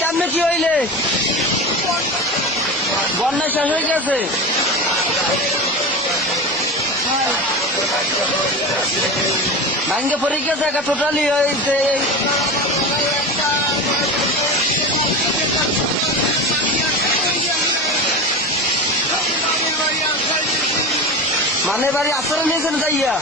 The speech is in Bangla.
কেমনে কি হইলে বন্যা শেষ হয়ে গেছে ভাঙ্গে পড়ে গেছে একটা টোটালি হয়েছে মানে বাড়ি আচরণ নিয়েছেন যাইয়া